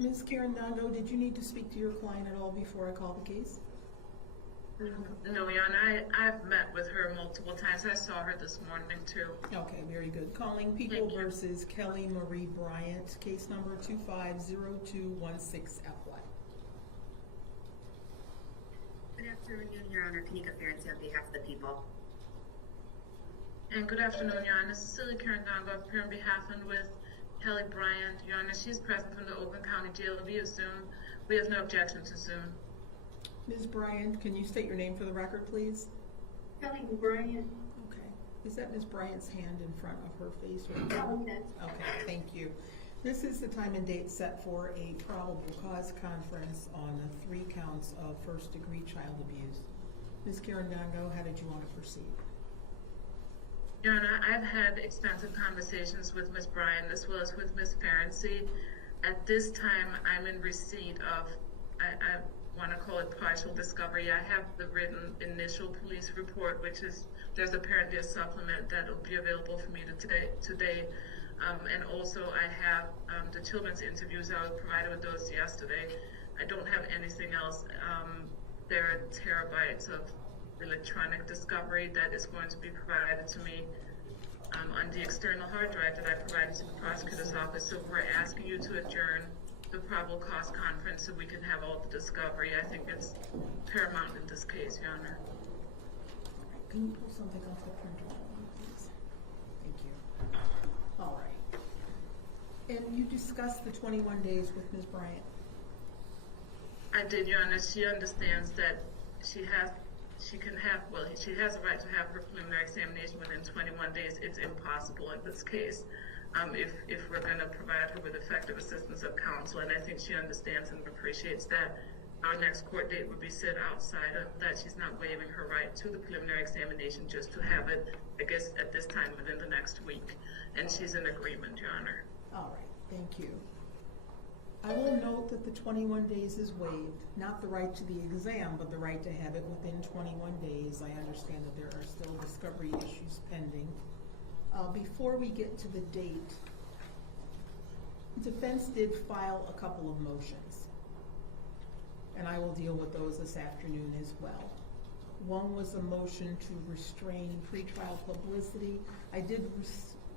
Ms. Karen Dongo, did you need to speak to your client at all before I call the case? No, Your Honor, I've met with her multiple times. I saw her this morning too. Okay, very good. Calling People versus Kelly Marie Bryant, case number 250216FY. Good afternoon, Your Honor. Kanika Ferenczi on behalf of the people. And good afternoon, Your Honor. Cecilia Karen Dongo, up here on behalf and with Kelly Bryant. Your Honor, she's present from the Oakland County Jail via Zoom. We have no objection to Zoom. Ms. Bryant, can you state your name for the record, please? Kelly Bryant. Okay. Is that Ms. Bryant's hand in front of her face right Oh, now? yes. Okay, thank you. This is the time and date set for a probable cause conference on the 3 counts of first-degree child abuse. Ms. Karen Dongo, how did you want to proceed? Your Honor, I've had extensive conversations with Ms. Bryant as well as with Ms. Ferenczi. At this time, I'm in receipt of, I want to call it partial discovery. I have the written initial police report, which is, there's apparently a supplement that will be available for me today. And also I have the children's interviews. I was provided with those yesterday. I don't have anything else. There are terabytes of electronic discovery that is going to be provided to me on the external hard drive that I provided to the prosecutor's office. So we're asking you to adjourn the probable cause conference so we can have all the discovery. I think it's paramount in this case, Your Honor. All right, can you pull something off the printer, please? Thank you. All right. And you discussed the 21 days with Ms. Bryant. I did, Your Honor. She understands that she has a right to have her preliminary examination within 21 days. It's impossible in this case if we're going to provide her with effective assistance of counsel, and I think she understands and appreciates that. Our next court date would be set outside of that. She's not waiving her right to the preliminary examination, just to have it, I guess, at this time within the next week, and she's in agreement, Your Honor. All right, thank you. I will note that the 21 days is waived, not the right to the exam, but the right to have it within 21 days. I understand that there are still discovery issues pending. Before we get to the date, defense did file a couple of motions, and I will deal with those this afternoon as well. One was a motion to restrain pretrial publicity. I did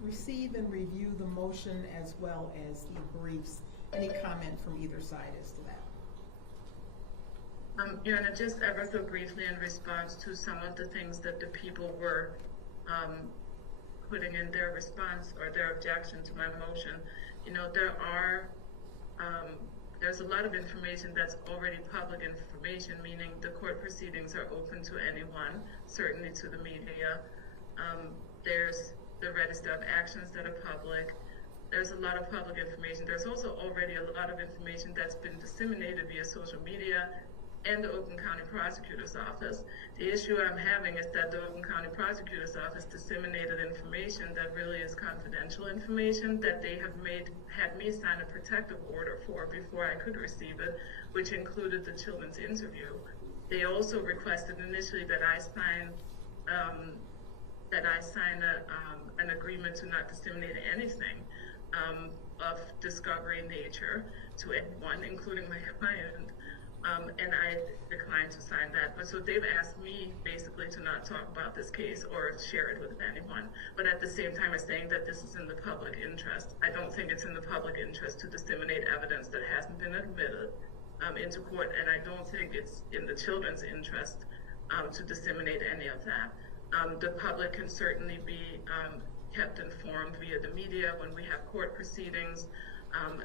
receive and review the motion as well as the briefs. Any comment from either side as to that? Your Honor, just ever so briefly in response to some of the things that the people were putting in their response or their objection to my motion. You know, there's a lot of information that's already public information, meaning the court proceedings are open to anyone, certainly to the media. There's the register of actions that are public. There's a lot of public information. There's also already a lot of information that's been disseminated via social media and the Oakland County Prosecutor's Office. The issue I'm having is that the Oakland County Prosecutor's Office disseminated information that really is confidential information that they have had me sign a protective order for before I could receive it, which included the children's interview. They also requested initially that I sign an agreement to not disseminate anything of discovery nature to anyone, including my client, and I declined to sign that. But so they've asked me basically to not talk about this case or share it with anyone, but at the same time as saying that this is in the public interest. I don't think it's in the public interest to disseminate evidence that hasn't been admitted into court, and I don't think it's in the children's interest to disseminate any of that. The public can certainly be kept informed via the media when we have court proceedings,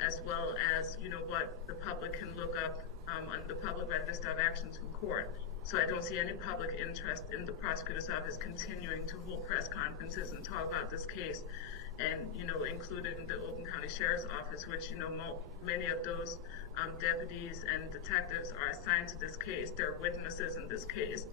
as well as, you know, what the public can look up on the public register of actions from court. So I don't see any public interest in the prosecutor's office continuing to hold press conferences and talk about this case, and, you know, including the Oakland County Sheriff's Office, which, you know, many of those deputies and detectives are assigned to this case. They're witnesses in this case.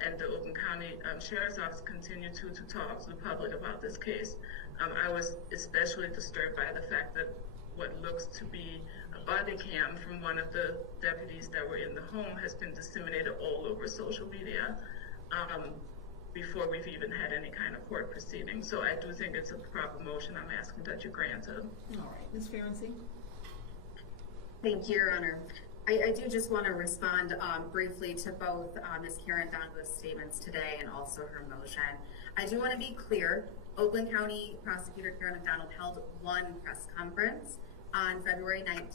And the Oakland County Sheriff's Office continue to talk to the public about this case. I was especially disturbed by the fact that what looks to be a body cam from one of the deputies that were in the home has been disseminated all over social media before we've even had any kind of court proceeding. So I do think it's a proper motion. I'm asking that you grant it. All right, Ms. Ferenczi? Thank you, Your Honor. I do just want to respond briefly to both Ms. Karen Dongo's statements today and also her motion. I do want to be clear. Oakland County Prosecutor Karen McDonald held one press conference on February 19,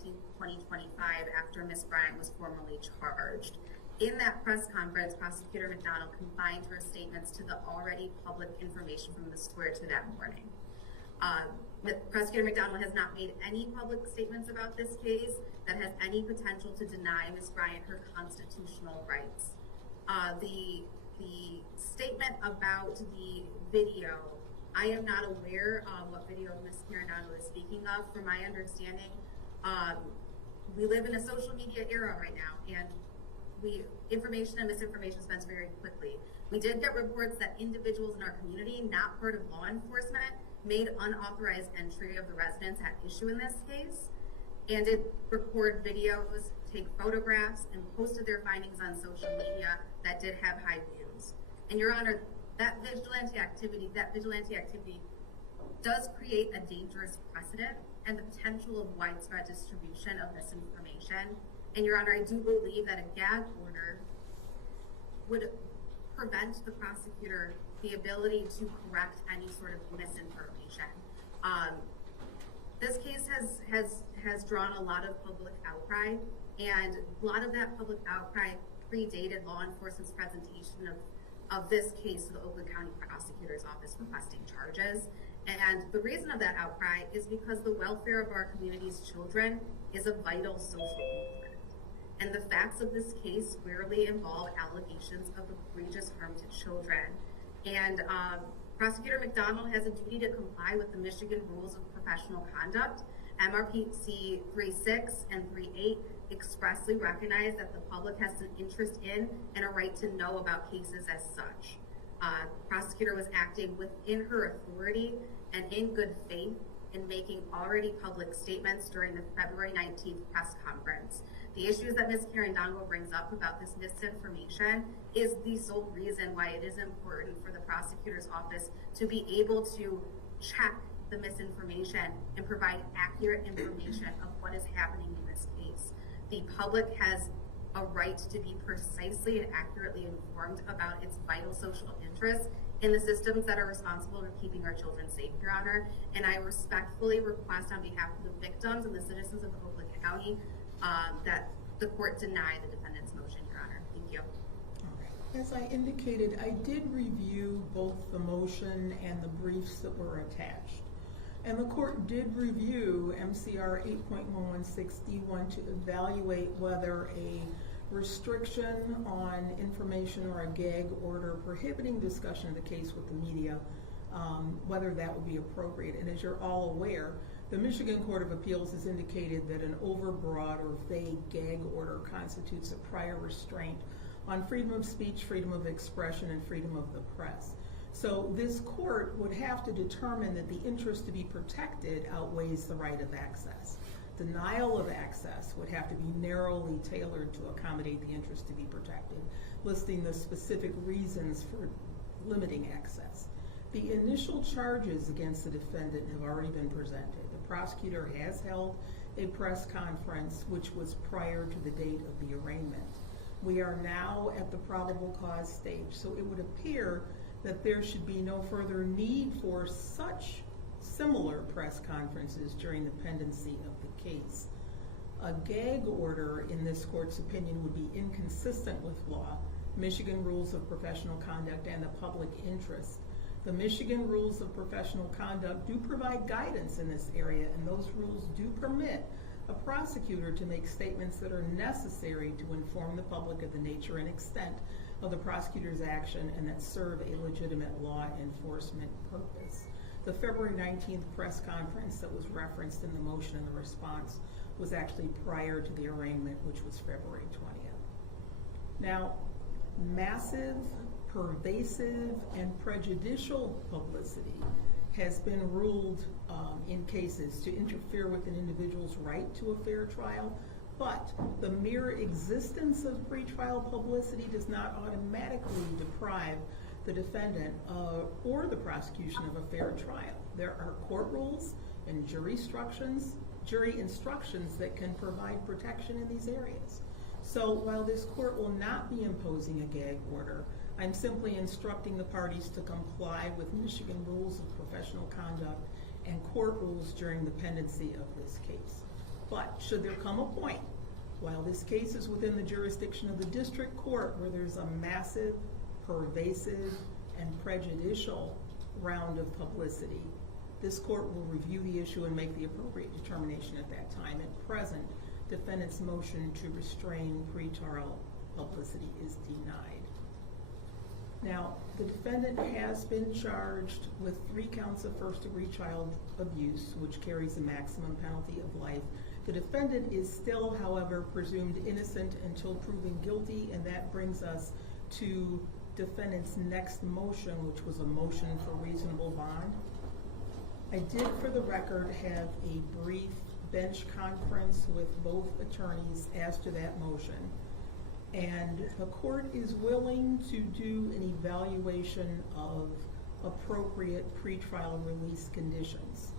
2025, after Ms. Bryant was formally charged. In that press conference, Prosecutor McDonald confined her statements to the already public information from the square to that morning. Prosecutor McDonald has not made any public statements about this case that has any potential to deny Ms. Bryant her constitutional rights. The statement about the video, I am not aware of what video Ms. Karen Donald is speaking of. From my understanding, we live in a social media era right now, and information and misinformation spreads very quickly. We did get reports that individuals in our community, not part of law enforcement, made unauthorized entry of the residents at issue in this case, and did record videos, take photographs, and posted their findings on social media that did have high views. And Your Honor, that vigilante activity does create a dangerous precedent and the potential of widespread distribution of misinformation. And Your Honor, I do believe that a gag order would prevent the prosecutor the ability to correct any sort of misinformation. This case has drawn a lot of public outcry, and a lot of that public outcry predated law enforcement's presentation of this case to the Oakland County Prosecutor's Office requesting charges. And the reason of that outcry is because the welfare of our community's children is a vital social movement. And the facts of this case rarely involve allegations of egregious harm to children. And Prosecutor McDonald has a duty to comply with the Michigan Rules of Professional Conduct. MRPC 3.6 and 3.8 expressly recognize that the public has an interest in and a right to know about cases as such. The prosecutor was acting within her authority and in good faith in making already public statements during the February 19th press conference. The issues that Ms. Karen Dongo brings up about this misinformation is the sole reason why it is important for the prosecutor's office to be able to check the misinformation and provide accurate information of what is happening in this case. The public has a right to be precisely and accurately informed about its vital social interests in the systems that are responsible for keeping our children safe, Your Honor. And I respectfully request on behalf of the victims and the citizens of Oakland County that the court deny the defendant's motion, Your Honor. Thank you. As I indicated, I did review both the motion and the briefs that were attached. And the court did review MCR 8.116D1 to evaluate whether a restriction on information or a gag order prohibiting discussion of the case with the media, whether that would be appropriate. And as you're all aware, the Michigan Court of Appeals has indicated that an overbroad or vague gag order constitutes a prior restraint on freedom of speech, freedom of expression, and freedom of the press. So this court would have to determine that the interest to be protected outweighs the right of access. Denial of access would have to be narrowly tailored to accommodate the interest to be protected, listing the specific reasons for limiting access. The initial charges against the defendant have already been presented. The prosecutor has held a press conference which was prior to the date of the arraignment. We are now at the probable cause stage, so it would appear that there should be no further need for such similar press conferences during the pendency of the case. A gag order, in this court's opinion, would be inconsistent with law, Michigan Rules of Professional Conduct, and the public interest. The Michigan Rules of Professional Conduct do provide guidance in this area, and those rules do permit a prosecutor to make statements that are necessary to inform the public of the nature and extent of the prosecutor's action and that serve a legitimate law enforcement purpose. The February 19th press conference that was referenced in the motion and the response was actually prior to the arraignment, which was February 20th. Now, massive, pervasive, and prejudicial publicity has been ruled in cases to interfere with an individual's right to a fair trial, but the mere existence of pretrial publicity does not automatically deprive the defendant or the prosecution of a fair trial. There are court rules and jury instructions jury instructions that can provide protection in these areas. So while this court will not be imposing a gag order, I'm simply instructing the parties to comply with Michigan rules of professional conduct and court rules during the pendency of this case. But should there come a point, while this case is within the jurisdiction of the district court where there's a massive, pervasive, and prejudicial round of publicity, this court will review the issue and make the appropriate determination at that time. At present, defendant's motion to restrain pretrial publicity is denied. Now, the defendant has been charged with 3 counts of first-degree child abuse, which carries a maximum penalty of life. The defendant is still, however, presumed innocent until proven guilty, and that brings us to defendant's next motion, which was a motion for reasonable bond. I did, for the record, have a brief bench conference with both attorneys as to that motion. And the court is willing to do an evaluation of appropriate pretrial release conditions.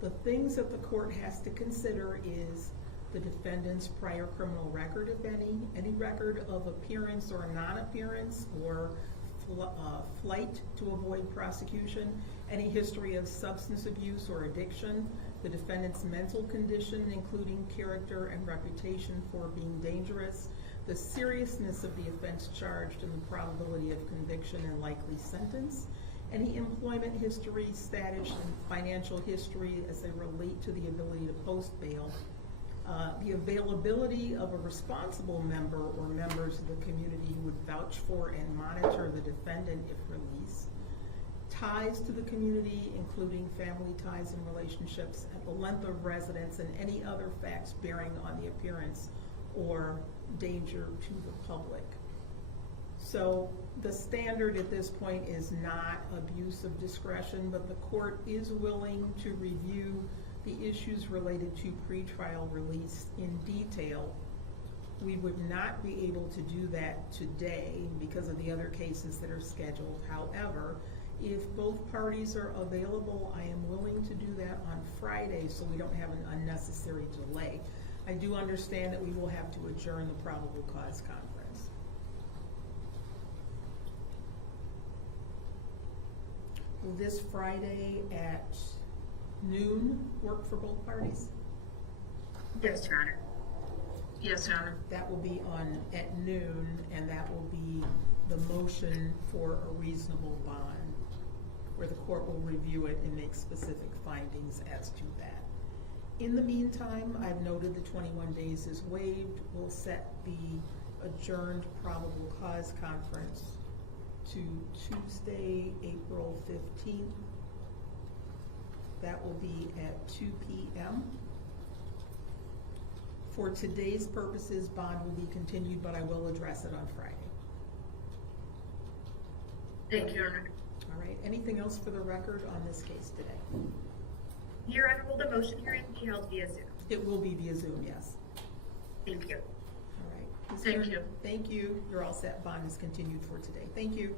The things that the court has to consider is the defendant's prior criminal record, if any record of appearance or non-appearance or flight to avoid prosecution, any history of substance abuse or addiction, the defendant's mental condition, including character and reputation for being dangerous, the seriousness of the offense charged and the probability of conviction and likely sentence, any employment history, status, and financial history as they relate to the ability to post bail, the availability of a responsible member or members of the community who would vouch for and monitor the defendant if released, ties to the community, including family ties and relationships, and the length of residence, and any other facts bearing on the appearance or danger to the public. So the standard at this point is not abuse of discretion, but the court is willing to review the issues related to pretrial release in detail. We would not be able to do that today because of the other cases that are scheduled. However, if both parties are available, I am willing to do that on Friday so we don't have an unnecessary delay. I do understand that we will have to adjourn the probable cause conference. Will this Friday at noon work for both parties? Yes, Your Honor. Yes, Your Honor. That will be on at noon, and that will be the motion for a reasonable bond, where the court will review it and make specific findings as to that. In the meantime, I've noted the 21 days is waived. We'll set the adjourned probable cause conference to Tuesday, April 15th. That will be at 2 p.m. For today's purposes, bond will be continued, but I will address it on Friday. Thank you, Your Honor. All right, anything else for the record on this case today? Your Honor, will the motion hearing be held via Zoom? It will be via Zoom, yes. Thank you. All right. Thank you. Thank you. You're all set. Bond is continued for today. Thank you.